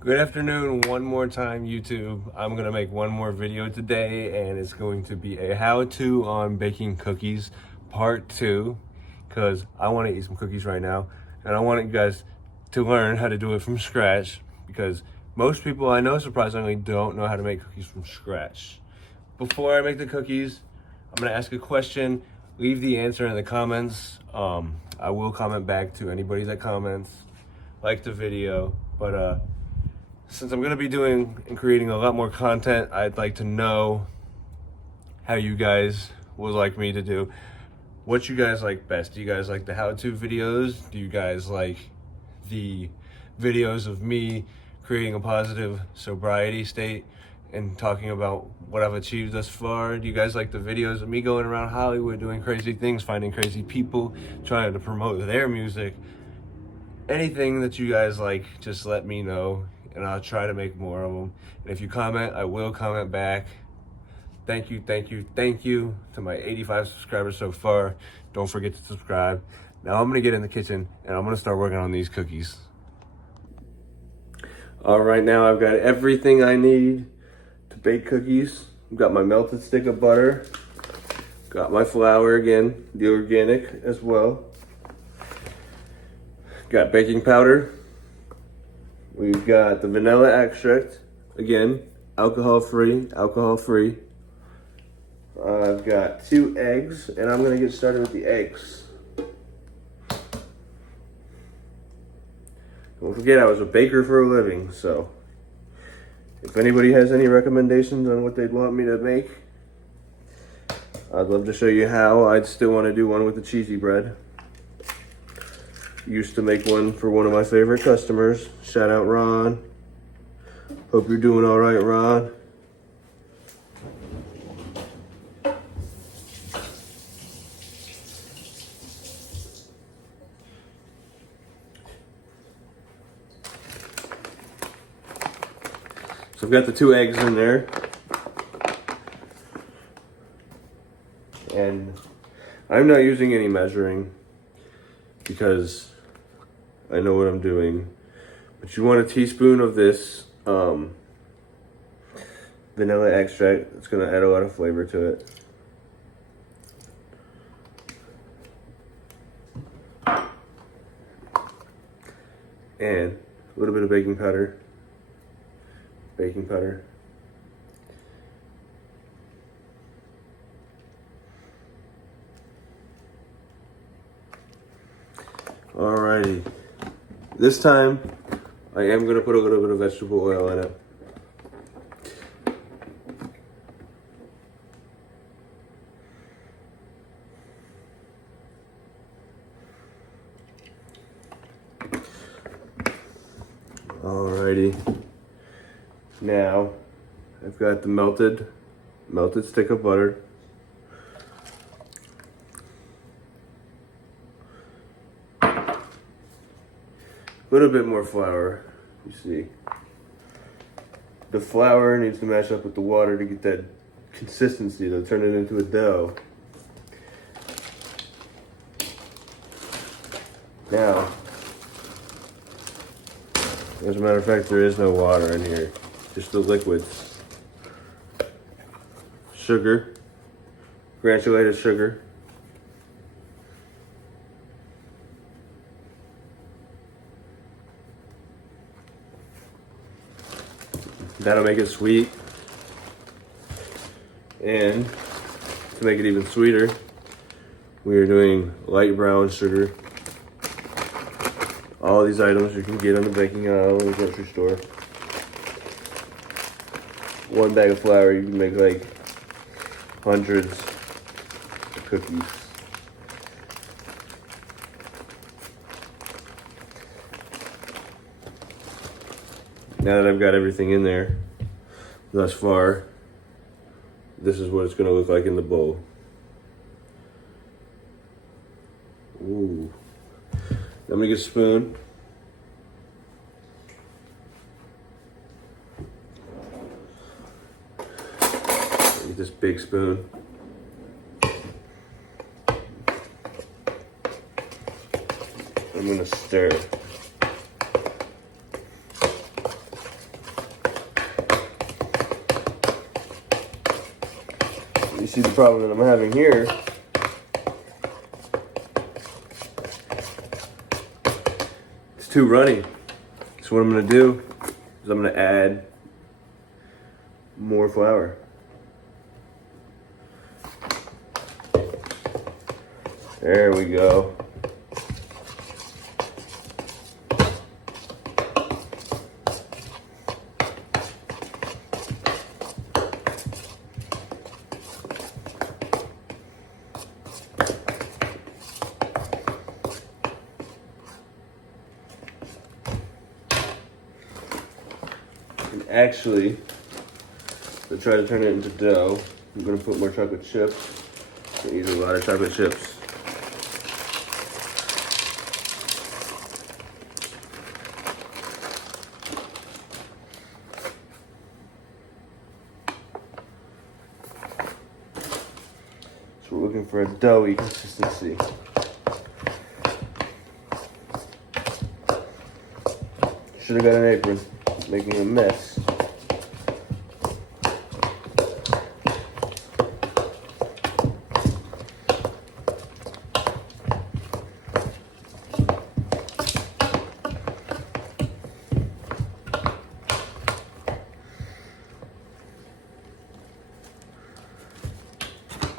Good afternoon one more time, YouTube. I'm gonna make one more video today, and it's going to be a how-to on baking cookies part 2, because I want to eat some cookies right now, and I want you guys to learn how to do it from scratch, because most people I know surprisingly don't know how to make cookies from scratch. Before I make the cookies, I'm gonna ask a question. Leave the answer in the comments. I will comment back to anybody that comments. Like the video, but since I'm going to be doing and creating a lot more content, I'd like to know how you guys would like me to do. What you guys like best? Do you guys like the how-to videos? Do you guys like the videos of me creating a positive sobriety state and talking about what I've achieved thus far? Do you guys like the videos of me going around Hollywood doing crazy things, finding crazy people, trying to promote their music? Anything that you guys like, just let me know, and I'll try to make more of them. And if you comment, I will comment back. Thank you to my 85 subscribers so far. Don't forget to subscribe. Now I'm gonna get in the kitchen and I'm gonna start working on these cookies. All right, now I've got everything I need to bake cookies. I've got my melted stick of butter. Got my flour again, the organic as well. Got baking powder. We've got the vanilla extract, again, alcohol-free. I've got 2 eggs, and I'm gonna get started with the eggs. Don't forget, I was a baker for a living, so if anybody has any recommendations on what they'd want me to make, I'd love to show you how. I'd still want to do one with the cheesy bread. Used to make one for one of my favorite customers. Shout out Ron. Hope you're doing all right, Ron. So I've got the 2 eggs in there. And I'm not using any measuring because I know what I'm doing. But you want a teaspoon of this vanilla extract. It's gonna add a lot of flavor to it. And a little bit of baking powder. Alrighty. This time, I am gonna put a little bit of vegetable oil in it. Alrighty. Now, I've got the melted stick of butter. A little bit more flour, you see. The flour needs to match up with the water to get that consistency to turn it into a dough. Now, as a matter of fact, there is no water in here, just the liquids. Sugar, granulated sugar. That'll make it sweet. And to make it even sweeter, we are doing light brown sugar. All these items you can get on the baking aisle in the grocery store. 1 bag of flour, you can make like hundreds of cookies. Now that I've got everything in there thus far, this is what it's gonna look like in the bowl. Ooh. I'm gonna get a spoon. Get this big spoon. I'm gonna stir. see the problem that I'm having here. It's too runny. So what I'm gonna do is I'm gonna add more flour. There we go. And actually, to try to turn it into dough, I'm gonna put more chocolate chips. I use a lot of chocolate chips. So we're looking for a doughy consistency. Should have got an apron, making a mess.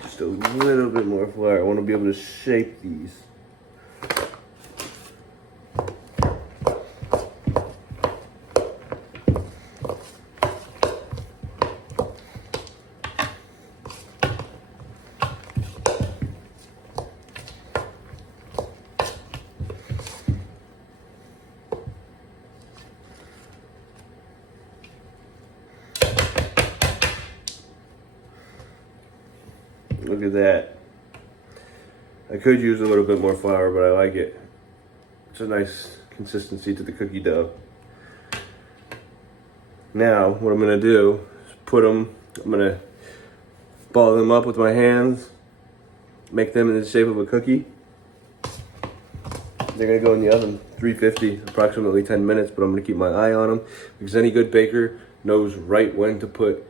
Just a little bit more flour. I want to be able to shape these. Look at that. I could use a little bit more flour, but I like it. It's a nice consistency to the cookie dough. Now, what I'm gonna do is I'm gonna ball them up with my hands, make them in the shape of a cookie. They're gonna go in the oven, 350, approximately 10 minutes, but I'm gonna keep my eye on them because any good baker knows right when to put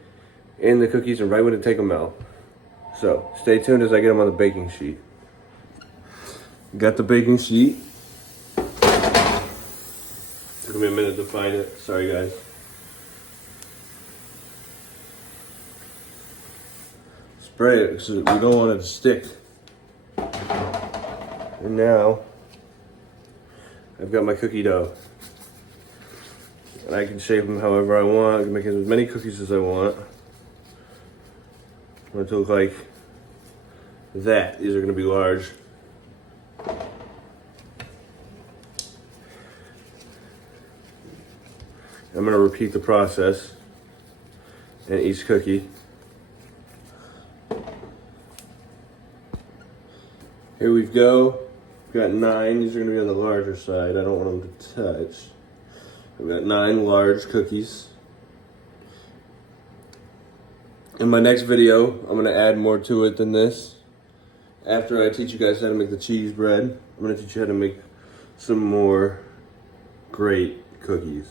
in the cookies and right when to take them out. So stay tuned as I get them on the baking sheet. Got the baking sheet. Took me a minute to find it. Sorry, guys. Spray it because we don't want it to stick. And now I've got my cookie dough. And I can shape them however I want. I can make as many cookies as I want. I want it to look like that. These are going to be large. I'm going to repeat the process in each cookie. Here we go. We've got 9. These are going to be on the larger side. I don't want them to touch. We've got 9 large cookies. In my next video, I'm going to add more to it than this. After I teach you guys how to make the cheese bread, I'm going to teach you how to make some more great cookies.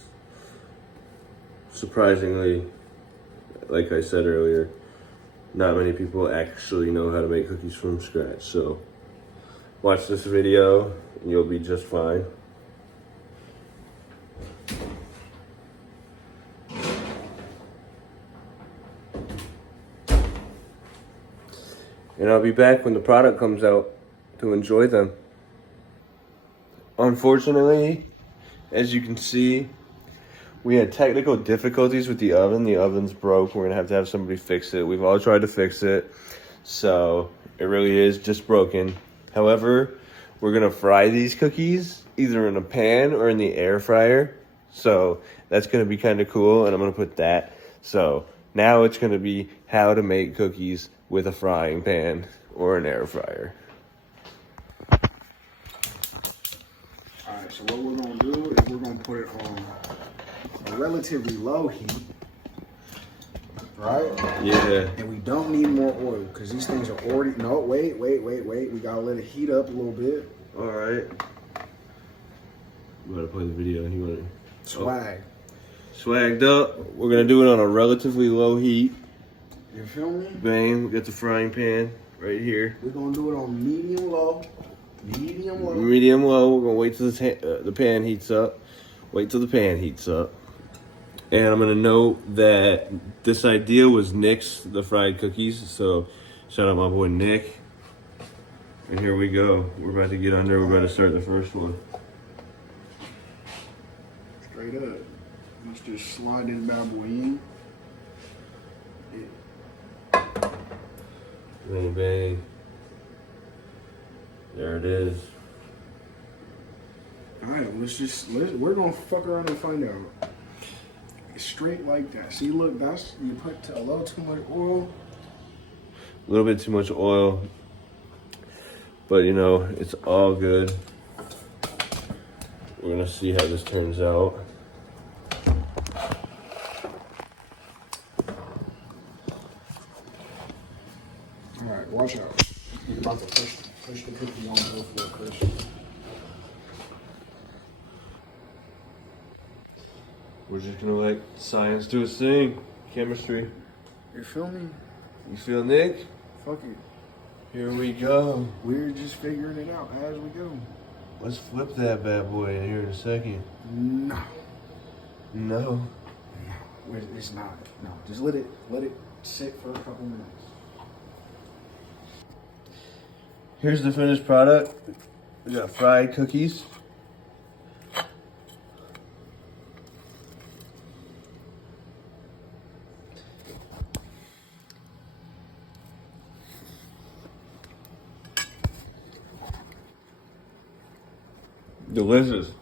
Surprisingly, like I said earlier, not many people actually know how to make cookies from scratch. So watch this video and you'll be just fine. And I'll be back when the product comes out to enjoy them. Unfortunately, as you can see, we had technical difficulties with the oven. The oven's broke. We're gonna have somebody fix it. We've all tried to fix it. So it really is just broken. However, we're gonna fry these cookies either in a pan or in the air fryer. So that's gonna be kind of cool, and I'm gonna put that. So now it's gonna be how to make cookies with a frying pan or an air fryer. Alright, so what we're gonna do is we're gonna put it on a relatively low heat, right? Yeah. And we don't need more oil because these things are already, no, wait. We gotta let it heat up a little bit. All right. You gotta play the video. You want Swag. Swagged up. We're gonna do it on a relatively low heat. You feel me? Bang, we got the frying pan right here. We're gonna do it on medium low. Medium low. Medium low. We're gonna wait till the pan heats up. Wait till the pan heats up. And I'm gonna note that this idea was Nick's, the fried cookies. So shout out my boy Nick. And here we go. We're about to get under. We're about to start the first one. Straight up. Let's just slide this bad boy in. Bang, bang. There it is. Alright, we're gonna fuck around and find out. It's straight like that. See, look, that's, you put a little too much oil. A little bit too much oil. But you know, it's all good. We're gonna see how this turns out. Alright, watch out. You're about to push the cookie on the floor, Chris. We're just gonna let science do its thing. Chemistry. You feel me? You feel Nick? Fuck it. Here we go. We're just figuring it out as we go. Let's flip that bad boy in here in a second. No. No. It's not. No. Just let it sit for a couple minutes. Here's the finished product. We got fried cookies. Delicious.